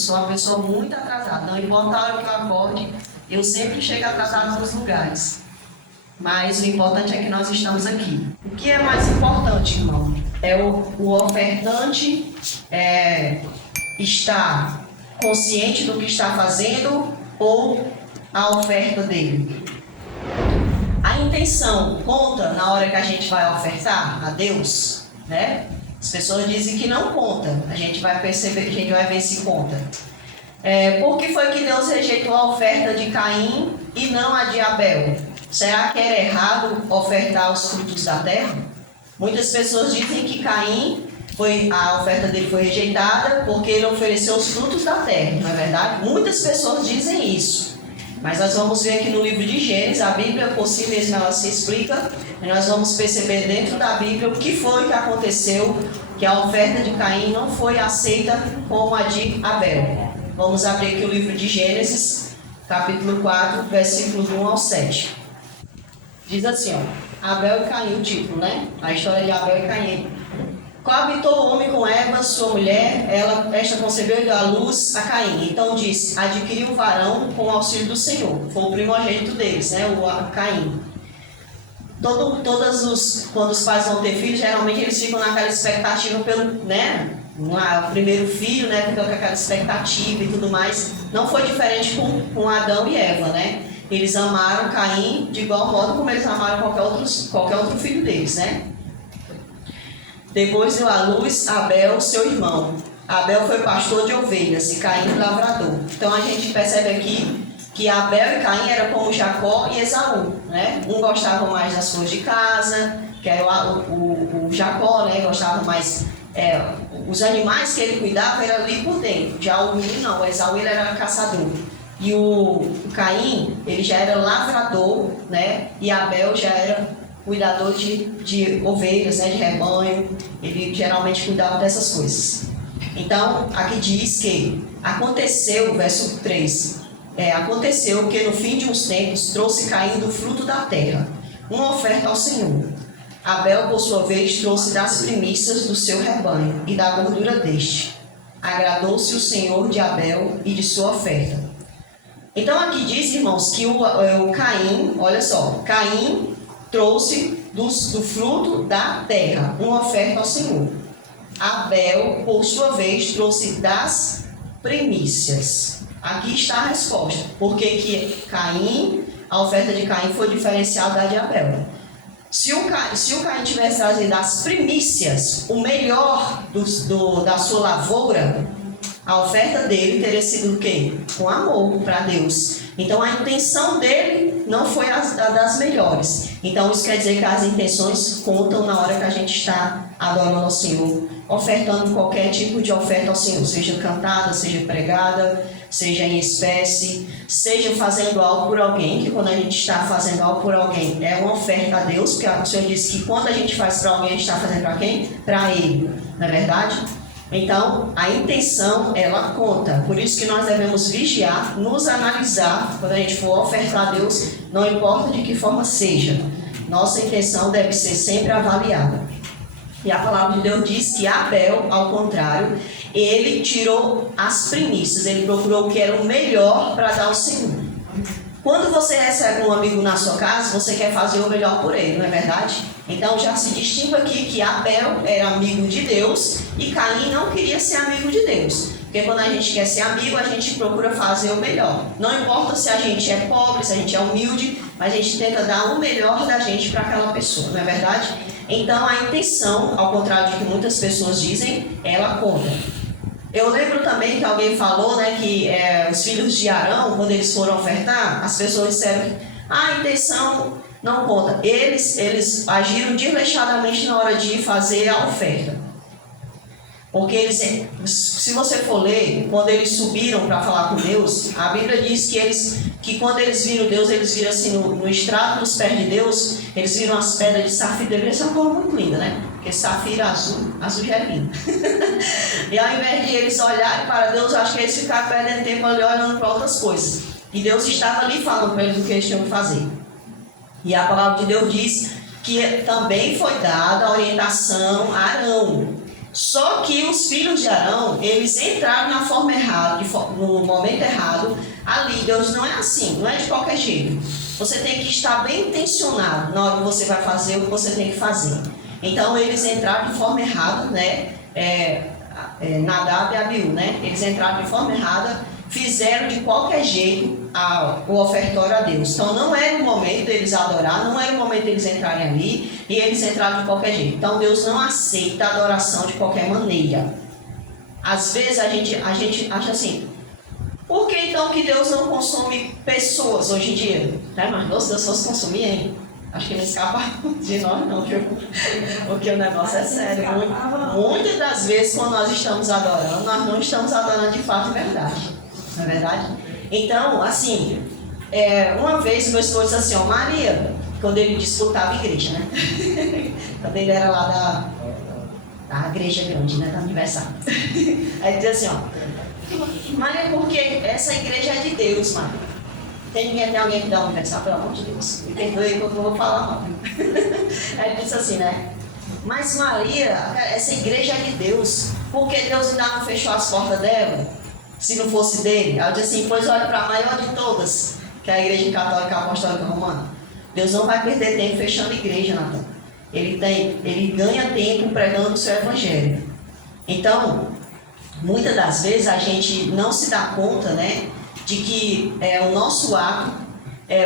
sou uma pessoa muito atrasada. Não importa a hora que eu acorde, eu sempre chego atrasado nos lugares. Mas o importante é que nós estamos aqui. O que é mais importante, irmão? É o ofertante estar consciente do que está fazendo ou a oferta dele? A intenção conta na hora que a gente vai ofertar a Deus, né? As pessoas dizem que não conta. A gente vai perceber, a gente vai ver se conta. Por que foi que Deus rejeitou a oferta de Caim e não a de Abel? Será que era errado ofertar os frutos da terra? Muitas pessoas dizem que Caim, a oferta dele foi rejeitada porque ele ofereceu os frutos da terra, não é verdade? Muitas pessoas dizem isso. Mas nós vamos ver aqui no livro de Gênesis, a Bíblia por si mesma ela se explica, e nós vamos perceber dentro da Bíblia o que foi que aconteceu, que a oferta de Caim não foi aceita como a de Abel. Vamos abrir aqui o livro de Gênesis, capítulo 4, versículos 1 ao 7. Diz assim, Abel e Caim, o título, né? A história de Abel e Caim. Coabitou o homem com Eva, sua mulher, esta concebeu e deu à luz a Caim. Então disse, adquiriu o varão com o auxílio do Senhor. Foi o primogênito deles, né? O Caim. Quando os pais vão ter filhos, geralmente eles ficam naquela expectativa pelo, né? O primeiro filho, né? Ficam com aquela expectativa e tudo mais. Não foi diferente com Adão e Eva, né? Eles amaram Caim de igual modo como eles amaram qualquer outro filho deles, né? Depois deu à luz Abel, seu irmão. Abel foi pastor de ovelhas e Caim lavrador. Então a gente percebe aqui que Abel e Caim eram como Jacó e Esaú, né? Um gostava mais das coisas de casa, que era o Jacó, né? Gostava mais... os animais que ele cuidava eram ali por dentro. Já o menino não, o Esaú ele era caçador. E o Caim, ele já era lavrador, né? E Abel já era cuidador de ovelhas, né? De rebanho. Ele geralmente cuidava dessas coisas. Então, aqui diz que aconteceu, verso 3, aconteceu que no fim de uns tempos trouxe Caim do fruto da terra uma oferta ao Senhor. Abel, por sua vez, trouxe das primícias do seu rebanho e da gordura deste. Agradou-se o Senhor de Abel e de sua oferta. Então aqui diz, irmãos, que o Caim, olha só, Caim trouxe do fruto da terra uma oferta ao Senhor. Abel, por sua vez, trouxe das primícias. Aqui está a resposta. Por que Caim, a oferta de Caim foi diferenciada da de Abel? Se o Caim tivesse trazido as primícias, o melhor da sua lavoura, a oferta dele teria sido o quê? Com amor para Deus. Então a intenção dele não foi a das melhores. Então isso quer dizer que as intenções contam na hora que a gente está adorando ao Senhor, ofertando qualquer tipo de oferta ao Senhor, seja cantada, seja pregada, seja em espécie, seja fazendo algo por alguém, que quando a gente está fazendo algo por alguém é uma oferta a Deus, porque o Senhor disse que quando a gente faz para alguém, a gente está fazendo para quem? Para Ele, não é verdade? Então, a intenção, ela conta. Por isso que nós devemos vigiar, nos analisar, quando a gente for ofertar a Deus, não importa de que forma seja. Nossa intenção deve ser sempre avaliada. E a palavra de Deus diz que Abel, ao contrário, ele tirou as primícias, ele procurou o que era o melhor para dar ao Senhor. Quando você recebe um amigo na sua casa, você quer fazer o melhor por ele, não é verdade? Então já se distingue aqui que Abel era amigo de Deus e Caim não queria ser amigo de Deus. Porque quando a gente quer ser amigo, a gente procura fazer o melhor. Não importa se a gente é pobre, se a gente é humilde, mas a gente tenta dar o melhor da gente para aquela pessoa, não é verdade? Então a intenção, ao contrário do que muitas pessoas dizem, ela conta. Eu lembro também que alguém falou, né, que os filhos de Arão, quando eles foram ofertar, as pessoas disseram que a intenção não conta. Eles agiram desleixadamente na hora de fazer a oferta. Porque eles, se você for ler, quando eles subiram para falar com Deus, a Bíblia diz que quando eles viram Deus, eles viram assim no extrato dos pés de Deus, eles viram as pedras de safira. Deveria ser uma cor muito linda, né? Porque safira azul já é lindo. E ao invés de eles olharem para Deus, eu acho que eles ficaram perdendo tempo ali olhando para outras coisas. E Deus estava ali falando para eles o que eles tinham que fazer. E a palavra de Deus diz que também foi dada a orientação a Arão. Só que os filhos de Arão, eles entraram na forma errada, no momento errado. Ali, Deus não é assim, não é de qualquer jeito. Você tem que estar bem intencionado na hora que você vai fazer o que você tem que fazer. Então, eles entraram de forma errada, né? Nadab e Abiú, né? Eles entraram de forma errada, fizeram de qualquer jeito o ofertório a Deus. Então, não era o momento deles adorar, não era o momento deles entrarem ali, e eles entraram de qualquer jeito. Então, Deus não aceita a adoração de qualquer maneira. Às vezes, a gente acha assim, por que então que Deus não consome pessoas hoje em dia? Mas Deus fosse consumir, hein? Acho que não escapa de nós não, viu? Porque o negócio é sério. Muitas das vezes, quando nós estamos adorando, nós não estamos adorando de fato e verdade. Não é verdade? Então, assim, uma vez o meu esposo disse assim, Maria, quando ele disputava a igreja, né? Quando ele era lá da igreja grande, né? Da aniversário. Aí ele dizia assim, Maria, porque essa igreja é de Deus, Maria. Tem alguém que dá um aniversário, pelo amor de Deus. Me perdoe que eu vou falar mal. Aí ele disse assim, né? Mas Maria, essa igreja é de Deus. Porque Deus ainda não fechou as portas dela? Se não fosse dele? Aí eu disse assim, pois olha para a maior de todas, que é a igreja católica apostólica romana. Deus não vai perder tempo fechando a igreja, Natan. Ele ganha tempo pregando o seu evangelho. Então, muitas das vezes a gente não se dá conta, né? De que o nosso ato,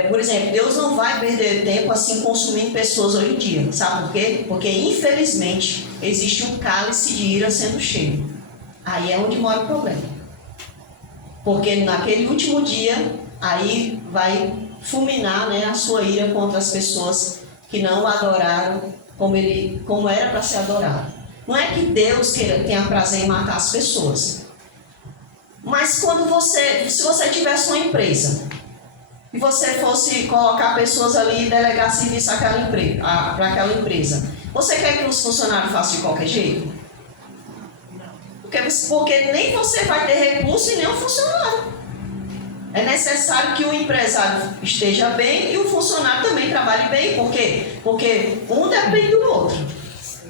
por exemplo, Deus não vai perder tempo assim consumindo pessoas hoje em dia. Sabe por quê? Porque infelizmente existe um cálice de ira sendo cheio. Aí é onde mora o problema. Porque naquele último dia, aí vai fulminar, né, a sua ira contra as pessoas que não adoraram como era para ser adorado. Não é que Deus tenha prazer em matar as pessoas. Mas se você tivesse uma empresa e você fosse colocar pessoas ali e delegar serviço para aquela empresa, você quer que os funcionários façam de qualquer jeito? Porque nem você vai ter recurso e nem o funcionário. É necessário que o empresário esteja bem e o funcionário também trabalhe bem. Por quê? Porque um depende do outro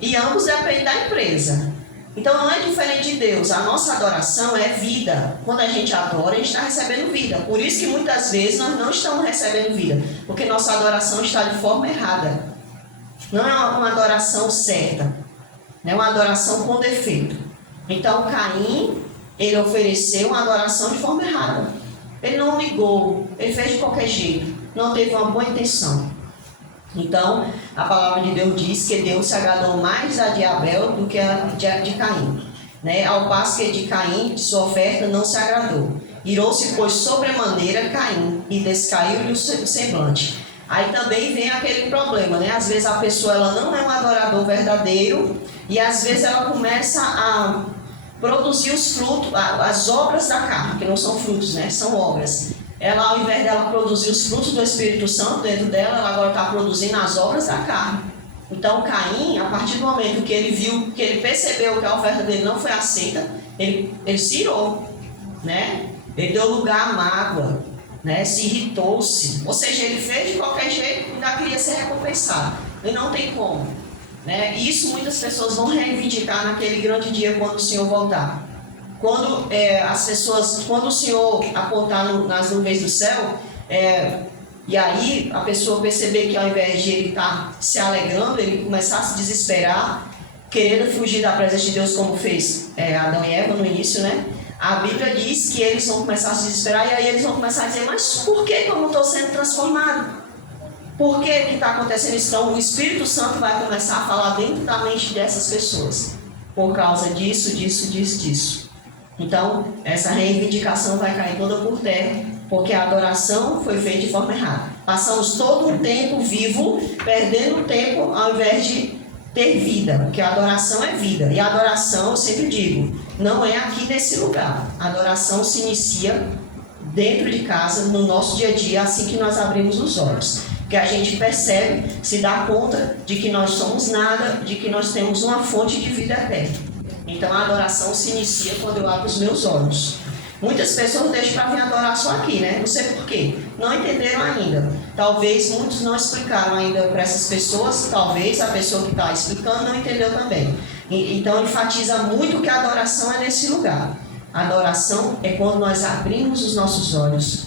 e ambos dependem da empresa. Então não é diferente de Deus, a nossa adoração é vida. Quando a gente adora, a gente está recebendo vida. Por isso que muitas vezes nós não estamos recebendo vida, porque nossa adoração está de forma errada. Não é uma adoração certa, é uma adoração com defeito. Então Caim, ele ofereceu uma adoração de forma errada. Ele não ligou, ele fez de qualquer jeito, não teve uma boa intenção. Então, a palavra de Deus diz que Deus se agradou mais a de Abel do que a de Caim. Né? Ao passo que de Caim, de sua oferta, não se agradou. Irou-se, pois, sobremaneira Caim, e descaiu-lhe o semblante. Aí também vem aquele problema, né? Às vezes a pessoa ela não é um adorador verdadeiro, e às vezes ela começa a produzir os frutos, as obras da carne, que não são frutos, né? São obras. Ela, ao invés dela produzir os frutos do Espírito Santo dentro dela, ela agora está produzindo as obras da carne. Então Caim, a partir do momento que ele viu, que ele percebeu que a oferta dele não foi aceita, ele se irou, né? Ele deu lugar à mágoa, né? Se irritou-se. Ou seja, ele fez de qualquer jeito e ainda queria ser recompensado. E não tem como. Né? E isso muitas pessoas vão reivindicar naquele grande dia quando o Senhor voltar. Quando quando o Senhor apontar nas nuvens do céu, e aí a pessoa perceber que ao invés de ele estar se alegrando, ele começar a se desesperar, querendo fugir da presença de Deus, como fez Adão e Eva no início, né? A Bíblia diz que eles vão começar a se desesperar, e aí eles vão começar a dizer, mas por que eu não estou sendo transformado? Por que está acontecendo isso? Então o Espírito Santo vai começar a falar dentro da mente dessas pessoas, por causa disso. Então, essa reivindicação vai cair toda por terra, porque a adoração foi feita de forma errada. Passamos todo um tempo vivo, perdendo tempo ao invés de ter vida, porque a adoração é vida. E a adoração, eu sempre digo, não é aqui nesse lugar. A adoração se inicia dentro de casa, no nosso dia a dia, assim que nós abrimos os olhos. Que a gente percebe, se dá conta de que nós somos nada, de que nós temos uma fonte de vida eterna. Então a adoração se inicia quando eu abro os meus olhos. Muitas pessoas deixam para vir adorar só aqui, né? Não sei por quê. Não entenderam ainda. Talvez muitos não explicaram ainda para essas pessoas. Talvez a pessoa que está explicando não entendeu também. Então enfatiza muito que a adoração é nesse lugar. A adoração é quando nós abrimos os nossos olhos.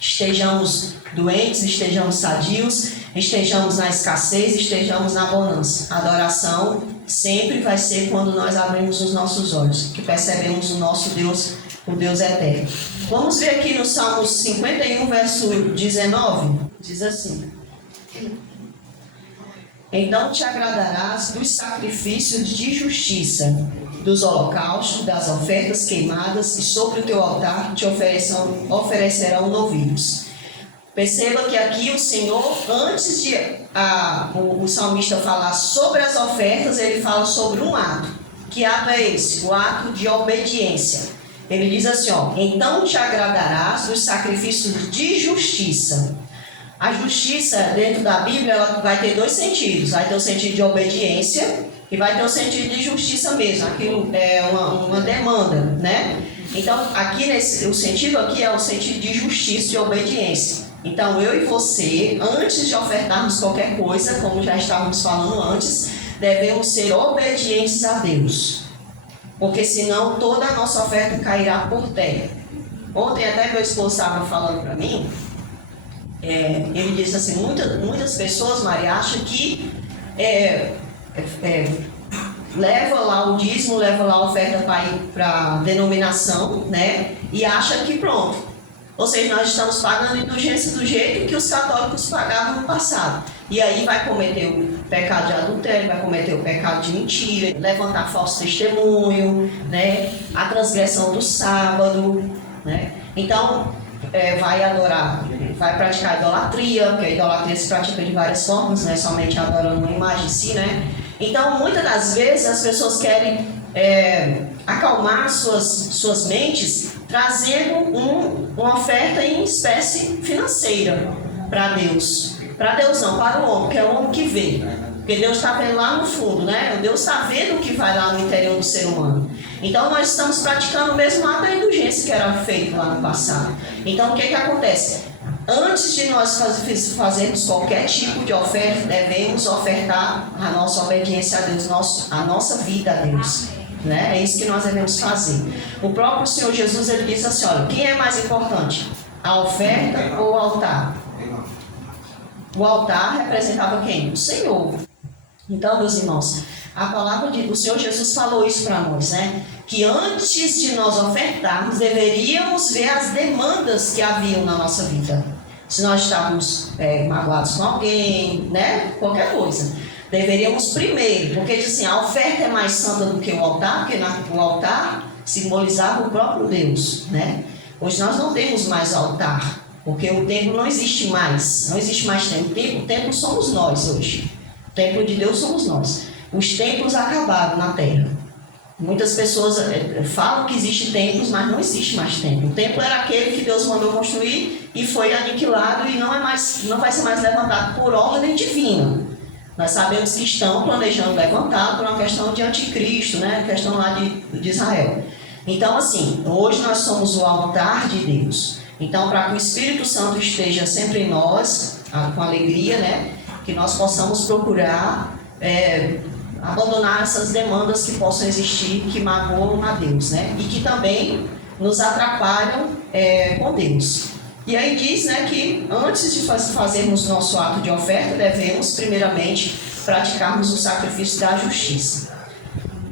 Estejamos doentes, estejamos sadios, estejamos na escassez, estejamos na bonança. A adoração sempre vai ser quando nós abrimos os nossos olhos, que percebemos o nosso Deus, o Deus eterno. Vamos ver aqui no Salmo 51, verso 19, diz assim: então te agradarás dos sacrifícios de justiça, dos holocaustos, das ofertas queimadas, e sobre o teu altar te oferecerão novilhos. Perceba que aqui o Senhor, antes de o salmista falar sobre as ofertas, ele fala sobre um ato. Que ato é esse? O ato de obediência. Ele diz assim, então te agradarás dos sacrifícios de justiça. A justiça, dentro da Bíblia, ela vai ter dois sentidos. Vai ter o sentido de obediência e vai ter o sentido de justiça mesmo. Aquilo é uma demanda, né? Então, aqui o sentido aqui é o sentido de justiça, de obediência. Então, eu e você, antes de ofertarmos qualquer coisa, como já estávamos falando antes, devemos ser obedientes a Deus. Porque senão toda a nossa oferta cairá por terra. Ontem até meu esposo estava falando para mim, ele disse assim, muitas pessoas, Maria, acham que leva lá o dízimo, leva lá a oferta para ir para a denominação, né? E acha que pronto. Ou seja, nós estamos pagando indulgência do jeito que os católicos pagavam no passado. E aí vai cometer o pecado de adultério, vai cometer o pecado de mentira, levantar falso testemunho, né? A transgressão do sábado, né? Então, vai adorar, vai praticar idolatria, porque a idolatria se pratica de várias formas, não é somente adorando uma imagem em si, né? Então, muitas das vezes as pessoas querem acalmar suas mentes, trazendo uma oferta em espécie financeira para Deus. Para Deus não, para o homem, que é o homem que vê. Porque Deus está vendo lá no fundo, né? Deus está vendo o que vai lá no interior do ser humano. Então nós estamos praticando o mesmo ato da indulgência que era feito lá no passado. Então o que acontece? Antes de nós fazermos qualquer tipo de oferta, devemos ofertar a nossa obediência a Deus, a nossa vida a Deus. Né? É isso que nós devemos fazer. O próprio Senhor Jesus, ele disse assim, olha, quem é mais importante? A oferta ou o altar? O altar representava quem? O Senhor. Então, meus irmãos, a palavra do Senhor Jesus falou isso para nós, né? Que antes de nós ofertarmos, deveríamos ver as demandas que haviam na nossa vida. Se nós estávamos magoados com alguém, né? Qualquer coisa. Deveríamos primeiro, porque diz assim, a oferta é mais santa do que o altar, porque o altar simbolizava o próprio Deus, né? Hoje nós não temos mais altar, porque o templo não existe mais, não existe mais templo. O templo somos nós hoje. O templo de Deus somos nós. Os templos acabaram na terra. Muitas pessoas falam que existem templos, mas não existe mais templo. O templo era aquele que Deus mandou construir e foi aniquilado e não vai ser mais levantado por ordem divina. Nós sabemos que estão planejando levantar por uma questão de anticristo, né? A questão lá de Israel. Então, assim, hoje nós somos o altar de Deus. Então, para que o Espírito Santo esteja sempre em nós, com alegria, né? Que nós possamos procurar abandonar essas demandas que possam existir, que magoam a Deus, né? E que também nos atrapalham com Deus. E aí diz, né, que antes de fazermos nosso ato de oferta, devemos, primeiramente, praticarmos o sacrifício da justiça.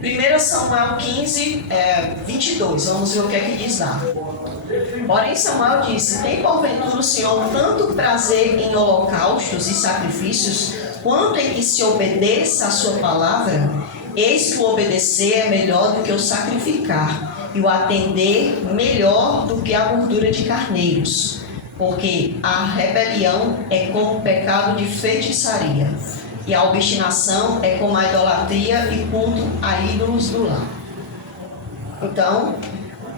1 Samuel 15, 22. Vamos ver o que é que diz lá. Porém, Samuel disse, tem porventura o Senhor tanto prazer em holocaustos e sacrifícios, quanto em que se obedeça a sua palavra? Eis que o obedecer é melhor do que o sacrificar, e o atender melhor do que a gordura de carneiros. Porque a rebelião é como o pecado de feitiçaria, e a obstinação é como a idolatria e culto a ídolos do lar. Então,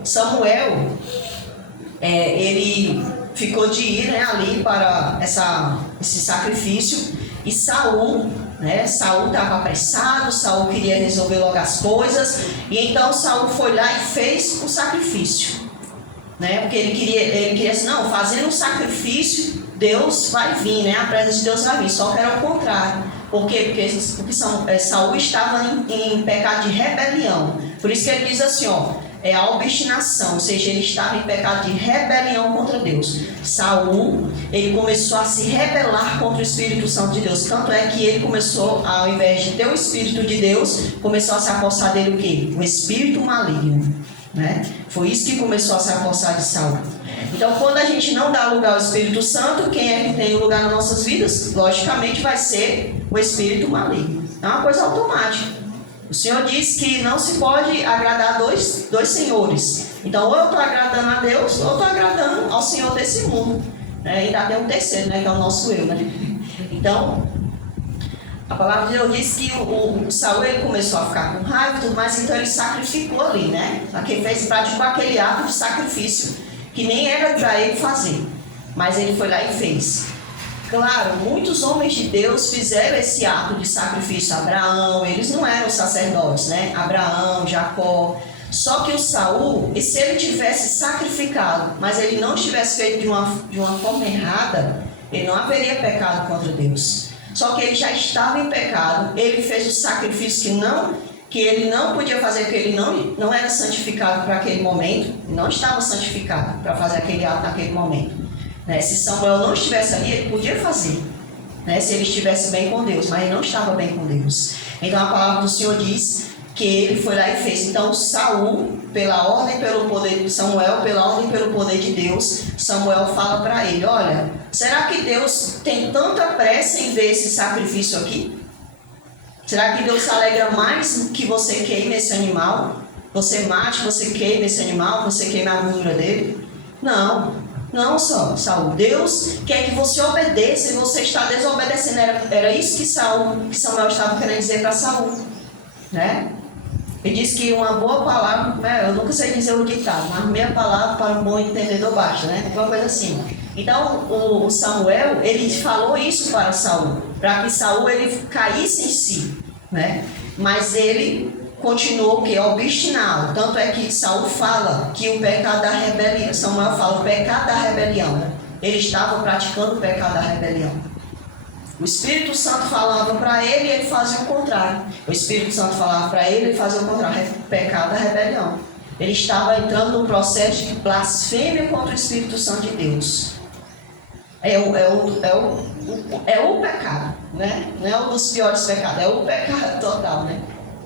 Samuel, ele ficou de ir, né, ali para esse sacrifício, e Saul estava apressado, Saul queria resolver logo as coisas, e então Saul foi lá e fez o sacrifício. né? Porque ele queria assim, não, fazendo um sacrifício, Deus vai vir, né? A presença de Deus vai vir. Só que era o contrário. Por quê? Porque Saul estava em pecado de rebelião. Por isso que ele diz assim, ó, é a obstinação, ou seja, ele estava em pecado de rebelião contra Deus. Saul, ele começou a se rebelar contra o Espírito Santo de Deus. Tanto é que ele começou, ao invés de ter o Espírito de Deus, começou a se apossar dele o quê? O espírito maligno, né? Foi isso que começou a se apossar de Saul. Então, quando a gente não dá lugar ao Espírito Santo, quem é que tem o lugar nas nossas vidas? Logicamente vai ser o espírito maligno. É uma coisa automática. O Senhor diz que não se pode agradar dois senhores. Então, ou eu estou agradando a Deus, ou eu estou agradando ao Senhor desse mundo. Ainda tem um terceiro, né, que é o nosso eu, né? Então, a palavra de Deus diz que o Saul ele começou a ficar com raiva e tudo mais, então ele sacrificou ali, né? Praticou aquele ato de sacrifício que nem era para ele fazer. Mas ele foi lá e fez. Claro, muitos homens de Deus fizeram esse ato de sacrifício. Abraão, eles não eram sacerdotes, né? Abraão, Jacó. Só que o Saul, e se ele tivesse sacrificado, mas ele não tivesse feito de uma forma errada, ele não haveria pecado contra Deus. Só que ele já estava em pecado, ele fez o sacrifício que ele não podia fazer, porque ele não era santificado para aquele momento, não estava santificado para fazer aquele ato naquele momento. Se Samuel não estivesse ali, ele podia fazer, né? Se ele estivesse bem com Deus, mas ele não estava bem com Deus. Então a palavra do Senhor diz que ele foi lá e fez. Então Saul, pela ordem e pelo poder de Samuel, pela ordem e pelo poder de Deus, Samuel fala para ele, olha, será que Deus tem tanta pressa em ver esse sacrifício aqui? Será que Deus se alegra mais que você queime esse animal? Você mate, você queime esse animal, você queime a gordura dele? Não, Saul. Deus quer que você obedeça e você está desobedecendo. Era isso que Samuel estava querendo dizer para Saul, né? Ele disse que uma boa palavra, né? Eu nunca sei dizer o ditado, mas meia palavra para um bom entendedor basta, né? Uma coisa assim. Então, o Samuel, ele falou isso para Saul, para que Saul ele caísse em si, né? Mas ele continuou que obstinado. Tanto é que Saul fala que o pecado da rebelião, Samuel fala o pecado da rebelião. Ele estava praticando o pecado da rebelião. O Espírito Santo falava para ele e ele fazia o contrário. O Espírito Santo falava para ele e ele fazia o contrário. O pecado da rebelião. Ele estava entrando no processo de blasfêmia contra o Espírito Santo de Deus. É o pecado, né? Não é um dos piores pecados, é o pecado total, né?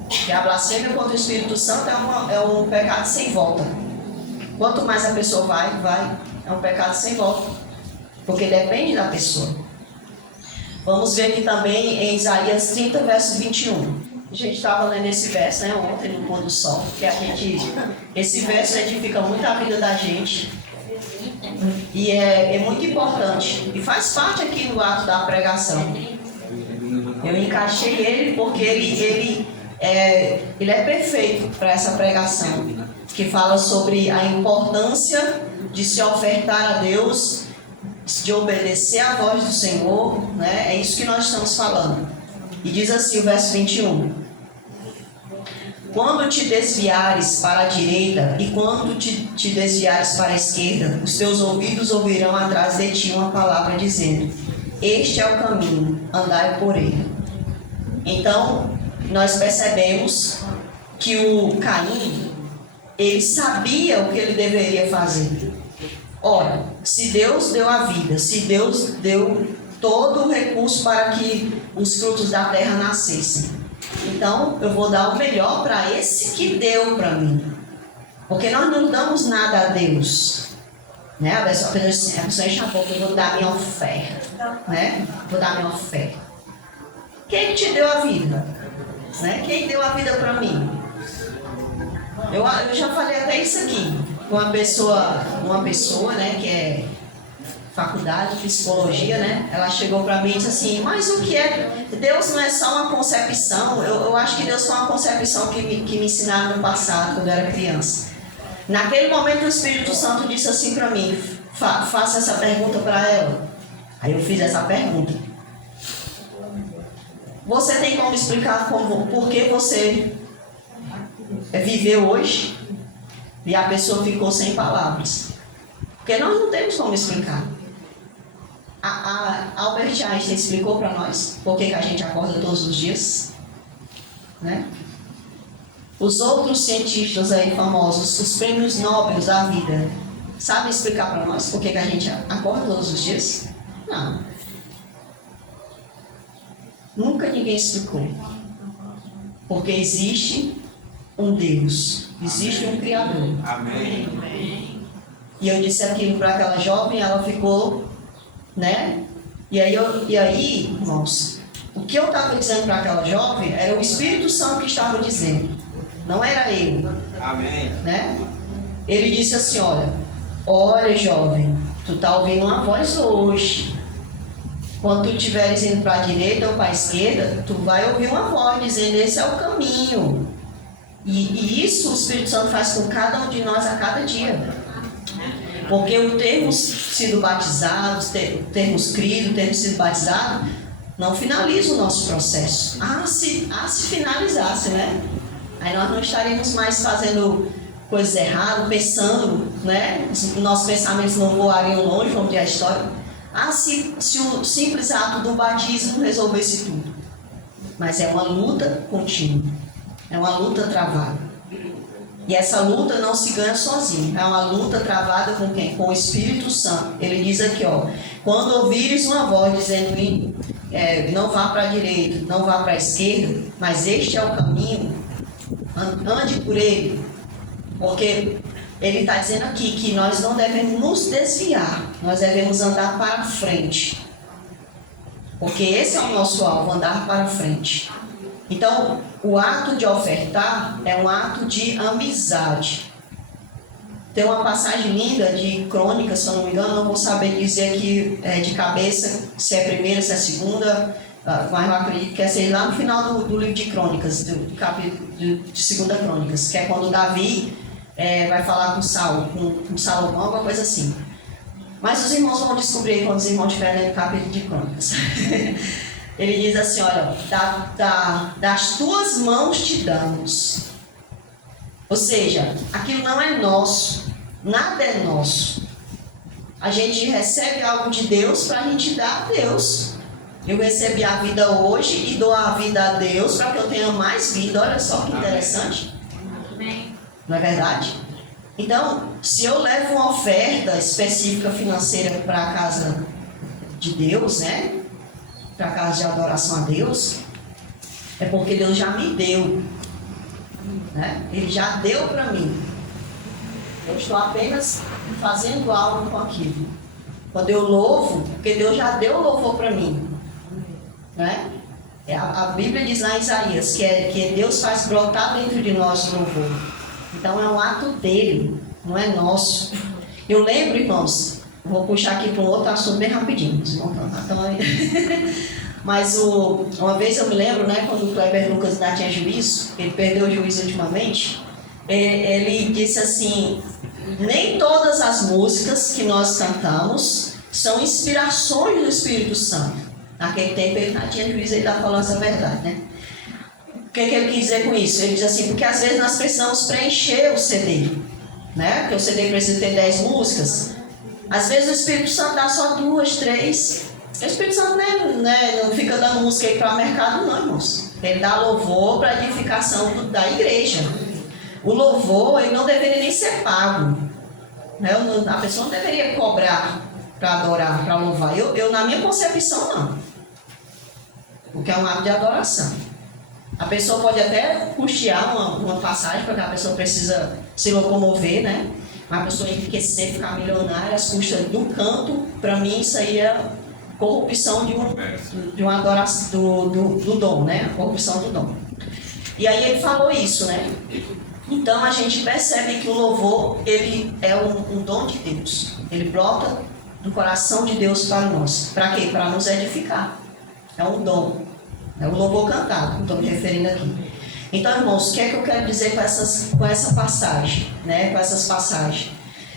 Que a blasfêmia contra o Espírito Santo é um pecado sem volta. Quanto mais a pessoa vai, é um pecado sem volta. Porque depende da pessoa. Vamos ver aqui também em Isaías 30, verso 21. A gente estava lendo esse verso, né, ontem no pôr do sol. Que esse verso edifica muito a vida da gente. E é muito importante. E faz parte aqui do ato da pregação. Eu encaixei ele porque ele é perfeito para essa pregação, que fala sobre a importância de se ofertar a Deus, de obedecer à voz do Senhor, né? É isso que nós estamos falando. E diz assim o verso 21: quando te desviares para a direita e quando te desviares para a esquerda, os teus ouvidos ouvirão atrás de ti uma palavra dizendo: este é o caminho, andai por ele. Então nós percebemos que o Caim, ele sabia o que ele deveria fazer. Ora, se Deus deu a vida, se Deus deu todo o recurso para que os frutos da terra nascessem, então eu vou dar o melhor para esse que deu para mim. Porque nós não damos nada a Deus, né? A pessoa enche a boca, eu vou dar minha oferta, né? Vou dar minha oferta. Quem te deu a vida? Né? Quem deu a vida para mim? Eu já falei até isso aqui. Uma pessoa, né, que é faculdade de psicologia, né? Ela chegou para mim e disse assim: mas o que é? Deus não é só uma concepção. Eu acho que Deus foi uma concepção que me ensinaram no passado, quando eu era criança. Naquele momento o Espírito Santo disse assim para mim: faça essa pergunta para ela. Aí eu fiz essa pergunta: você tem como explicar por que você viveu hoje? E a pessoa ficou sem palavras. Porque nós não temos como explicar. A Albert Einstein explicou para nós por que a gente acorda todos os dias, né? Os outros cientistas aí famosos, os prêmios Nobel da vida, sabem explicar para nós por que a gente acorda todos os dias? Não. Nunca ninguém explicou. Porque existe um Deus, existe um Criador. Amém. E eu disse aquilo para aquela jovem, ela ficou, né? E aí, irmãos, o que eu estava dizendo para aquela jovem era o Espírito Santo que estava dizendo, não era eu. Amém. Né? Ele disse assim, olha jovem, tu está ouvindo uma voz hoje. Quando tu estiveres indo para a direita ou para a esquerda, tu vai ouvir uma voz dizendo, esse é o caminho. E isso o Espírito Santo faz com cada um de nós a cada dia. Porque o termos sido batizados, termos crido, termos sido batizado, não finaliza o nosso processo. Se finalizasse, né? Aí nós não estaríamos mais fazendo coisas erradas, pensando, né? Nossos pensamentos não voariam longe, vamos dizer a história. Se o simples ato do batismo resolvesse tudo. Mas é uma luta contínua. É uma luta travada. E essa luta não se ganha sozinho. É uma luta travada com quem? Com o Espírito Santo. Ele diz aqui, quando ouvires uma voz dizendo, não vá para a direita, não vá para a esquerda, mas este é o caminho, ande por ele. Porque ele está dizendo aqui que nós não devemos nos desviar, nós devemos andar para frente. Porque esse é o nosso alvo, andar para frente. Então, o ato de ofertar é um ato de amizade. Tem uma passagem linda de Crônicas, se eu não me engano, não vou saber dizer aqui de cabeça se é a primeira, se é a segunda, mas eu acredito que é lá no final do livro de Crônicas, do capítulo de 2 Crônicas, que é quando Davi vai falar com Salomão, alguma coisa assim. Mas os irmãos vão descobrir quando os irmãos estiverem no capítulo de Crônicas. Ele diz assim, olha, das tuas mãos te damos. Ou seja, aquilo não é nosso, nada é nosso. A gente recebe algo de Deus para a gente dar a Deus. Eu recebi a vida hoje e dou a vida a Deus para que eu tenha mais vida. Olha só que interessante. Amém. Não é verdade? Então, se eu levo uma oferta específica financeira para a casa de Deus, né? Para a casa de adoração a Deus, é porque Deus já me deu. Né? Ele já deu para mim. Eu estou apenas fazendo algo com aquilo. Quando eu louvo, porque Deus já deu o louvor para mim. Né? A Bíblia diz lá em Isaías que Deus faz brotar dentro de nós o louvor. Então é um ato dele, não é nosso. Eu lembro, irmãos, vou puxar aqui para um outro assunto bem rapidinho. Mas uma vez eu me lembro, né, quando o Kleber Lucas ainda tinha juízo, ele perdeu o juízo ultimamente, ele disse assim, nem todas as músicas que nós cantamos são inspirações do Espírito Santo. Naquele tempo ele não tinha juízo, ele estava falando essa verdade, né? O que ele quis dizer com isso? Ele diz assim, porque às vezes nós precisamos preencher o CD, né? Porque o CD precisa ter 10 músicas. Às vezes o Espírito Santo dá só 2, 3. O Espírito Santo não fica dando música aí para o mercado, não, irmãos. Ele dá louvor para a edificação da igreja. O louvor, ele não deveria nem ser pago. Né? A pessoa não deveria cobrar para adorar, para louvar. Eu, na minha concepção, não. Porque é um ato de adoração. A pessoa pode até custear uma passagem, porque a pessoa precisa se locomover, né? Mas a pessoa enriquecer, ficar milionária às custas do canto, para mim isso aí é corrupção de uma adoração, do dom, né? A corrupção do dom. E aí ele falou isso, né? Então a gente percebe que o louvor, ele é um dom de Deus. Ele brota do coração de Deus para nós. Para quê? Para nos edificar. É um dom. É o louvor cantado, que estou me referindo aqui. Então, irmãos, o que é que eu quero dizer com essa passagem? Né? Com essas passagens?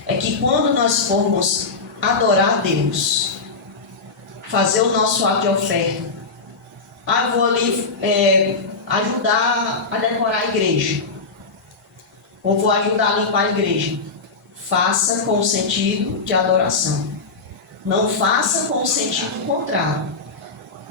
É que quando nós formos adorar a Deus, fazer o nosso ato de oferta, eu vou ali ajudar a decorar a igreja, ou vou ajudar a limpar a igreja. faça com o sentido de adoração. Não faça com o sentido contrário.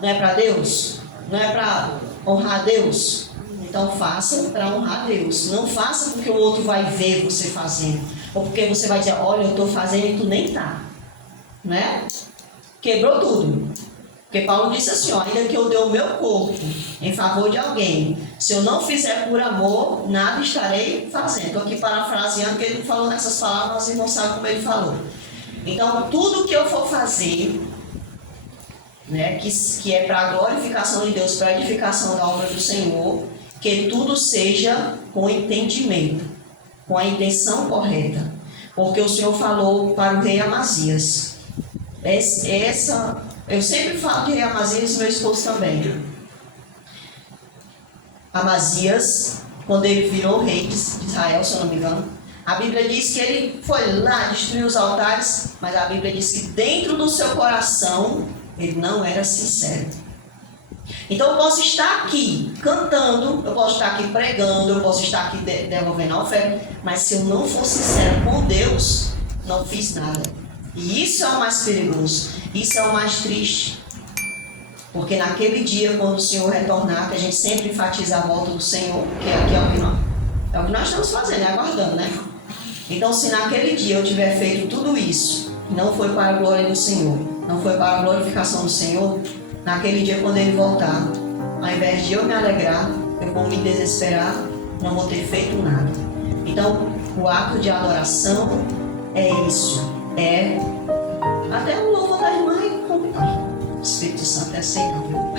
Não é para Deus? Não é para honrar Deus? Então faça para honrar Deus. Não faça porque o outro vai ver você fazendo. Ou porque você vai dizer, olha, eu estou fazendo e tu nem está. Né? Quebrou tudo. Porque Paulo disse assim, ó, ainda que eu dê o meu corpo em favor de alguém, se eu não fizer por amor, nada estarei fazendo. Estou aqui parafraseando, porque ele falou nessas palavras, e não sabe como ele falou. Então, tudo que eu for fazer, né, que é para a glorificação de Deus, para a edificação da obra do Senhor, que tudo seja com entendimento, com a intenção correta. Porque o Senhor falou para o rei Amazias. Eu sempre falo de rei Amazias e meu esposo também. Amazias, quando ele virou rei de Israel, se eu não me engano, a Bíblia diz que ele foi lá destruir os altares, mas a Bíblia diz que dentro do seu coração ele não era sincero. Então eu posso estar aqui cantando, eu posso estar aqui pregando, eu posso estar aqui devolvendo a oferta, mas se eu não for sincero com Deus, não fiz nada. E isso é o mais perigoso, isso é o mais triste. Porque naquele dia, quando o Senhor retornar, que a gente sempre enfatiza a volta do Senhor, que é o que nós estamos fazendo, aguardando, né? Então, se naquele dia eu tiver feito tudo isso, não foi para a glória do Senhor, não foi para a glorificação do Senhor, naquele dia, quando Ele voltar, ao invés de eu me alegrar, eu vou me desesperar, não vou ter feito nada. Então, o ato de adoração é isso. É até o louvor da irmã e o Espírito Santo é aceitável.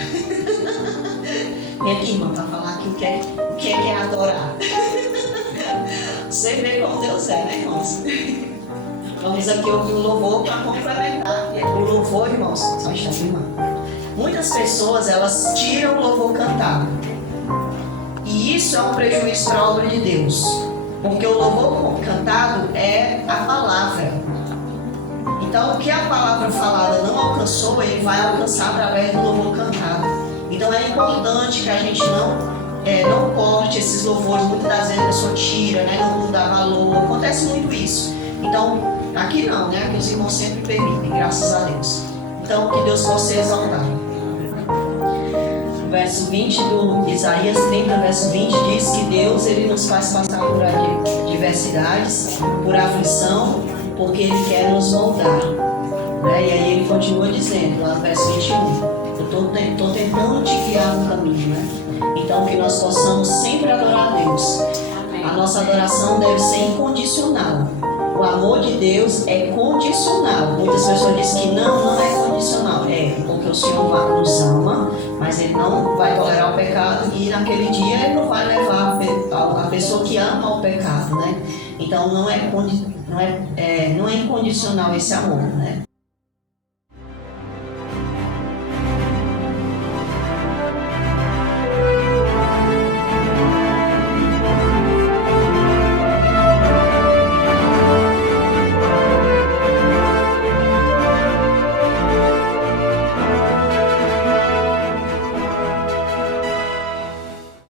Vem aqui, irmã, para falar aqui o que é adorar. Você vê como Deus é, né, irmãos? Vamos aqui ouvir o louvor para complementar. O louvor, irmãos, só está aqui, irmã. Muitas pessoas, elas tiram o louvor cantado. E isso é um prejuízo para a obra de Deus. Porque o louvor cantado é a palavra. Então, o que a palavra falada não alcançou, ele vai alcançar através do louvor cantado. Então, é importante que a gente não corte esses louvores. Muitas das vezes a pessoa tira, né? Não dá valor. Acontece muito isso. Então, aqui não, né? Que os irmãos sempre permitem, graças a Deus. Então, que Deus possa ser exaltado. O verso 20 do Isaías 30, verso 20, diz que Deus, Ele nos faz passar por adversidades, por aflição, porque Ele quer nos moldar. Né? E aí Ele continua dizendo, lá no verso 21, eu estou tentando te guiar no caminho. Né? Então, que nós possamos sempre adorar a Deus. A nossa adoração deve ser incondicional. O amor de Deus é condicional. Muitas pessoas dizem que não é condicional. É, porque o Senhor nos ama, mas Ele não vai tolerar o pecado e naquele dia Ele não vai levar a pessoa que ama ao pecado, né? Então não é incondicional esse amor, né?